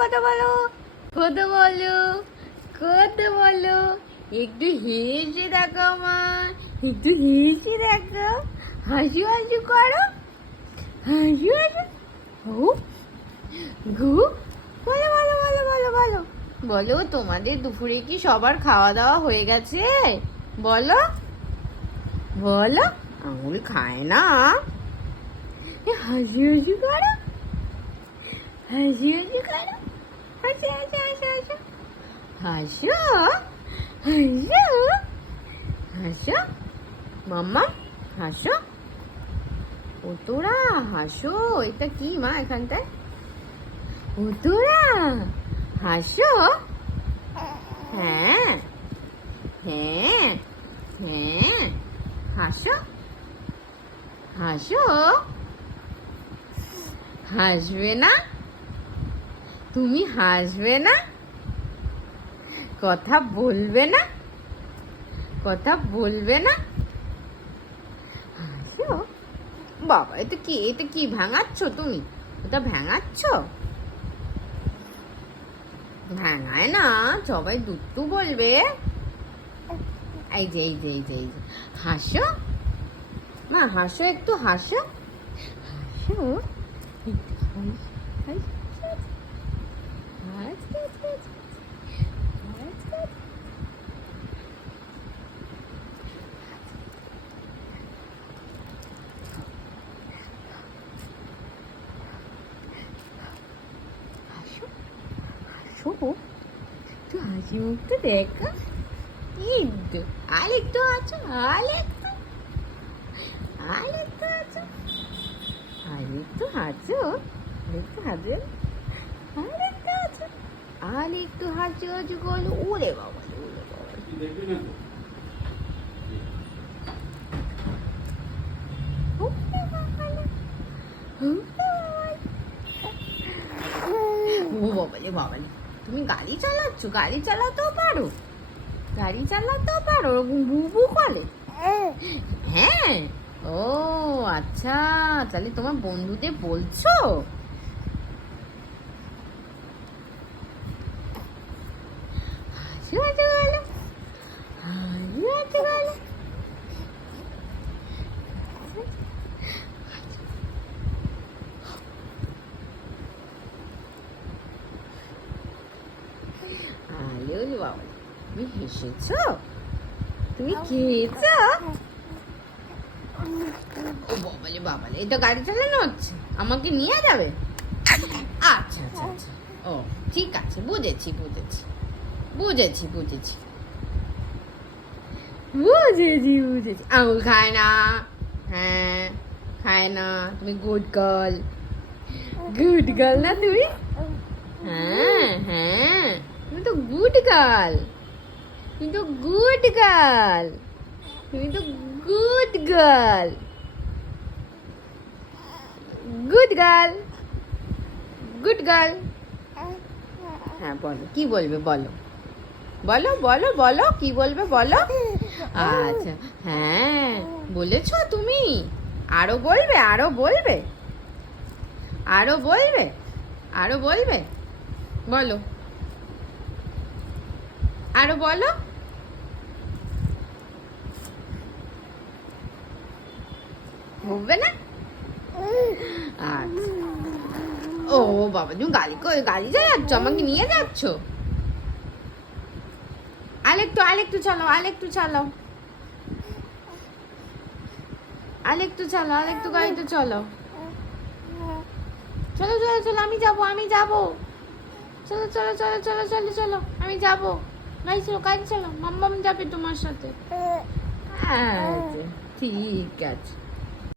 কথা বলো, কথা বলো, কথা বলো। একটু হেসে দেখো আমার, একটু হেসে দেখো। হাসি হাসি করো, হাসি হাসি। ও ঘু, বলো বলো বলো বলো বলো বলো। তোমাদের দুপুরে কি সবার খাওয়া দাওয়া হয়ে গেছে? বলো বলো। আঙুল খায় না। হাসি হাসি করো, হাসি হাসি করো, হাসি হাসি হাসি হাসো, হাসো হাসো হাসো মাম্মা, হাসো। ও তোরা হাসো। এটা কি মা এখানটায়? ও তোরা হাসো। হ্যাঁ হ্যাঁ হ্যাঁ, হাসো হাসো। হাসবে না? তুমি হাসবে না? কথা বলবে না? কথা বলবে না? হাসো। বাবা, এটা কি ভাঙাচ্ছ তুমি? ওটা ভাঙাচ্ছ? ভাঙায় না, সবাই দুট্টু বলবে। এই যে এই যে এই যে এই যে হাসো না, হাসো, একটু হাসো, হাসো একটু, একটু হাসি মুখটা দেখা। একটু আরেকটু আছো, আরেকটু আরেকটু আছো, আরেকটু হাসো, আরেকটু হাসো, আরেকটু আছো, আরেকটু হাসি হাসি করলো। ওরে বাবা, ওরে বাবা। ও বাবালে বাবালে, তুমি গাড়ি চালাচ্ছ? গাড়ি চালাতেও পারো? গাড়ি চালাতেও পারো? ওরকম বুবু করে? হ্যাঁ। ও আচ্ছা, তাহলে তোমার বন্ধুদের বলছো? হাসি হাসি বলো, হাসি হাসি বলো। আলে ওলে বাবা, তুমি হেসেছো? তুমি খেয়েছো? ও বাবালে বাবালে, এটা গাড়ি চালানো হচ্ছে? আমাকে নিয়ে যাবে? আচ্ছা আচ্ছা আচ্ছা, ও ঠিক আছে, বুঝেছি বুঝেছি বুঝেছি বুঝেছি বুঝেছি বুঝেছি। আঙুল খায় না? হ্যাঁ খায় না। তুমি গুড গার্ল, গুড গার্ল না তুমি? হ্যাঁ হ্যাঁ, তুমি তো গুড গার্ল, তুমি তো গুড গার্ল, তুমি তো good girl, good girl, good girl. হ্যাঁ বলো, কি বলবে বলো, বলো বলো বলো, কি বলবে বলো। আচ্ছা হ্যাঁ, বলেছো তুমি? আরো বলবে, আরো বলবে, আরো বলবে, আরো বলবে, বলো, আরো বলো। বলবে না? আচ্ছা। ও বাবা, তুমি গাড়ি চালাচ্ছ? আমাকে নিয়ে যাচ্ছ? আরেকটু আরেকটু চালাও, আরেকটু চালাও, আরেকটু চালাও, আরেকটু গাড়িতে চলো, চলো চলো চলো, আমি যাবো, আমি যাবো, চলো চলো চলো চলো চলো চলো, আমি যাবো। গাড়ি চলো, গাড়ি চলো, মাম্মাম যাবে তোমার সাথে। আচ্ছা ঠিক আছে।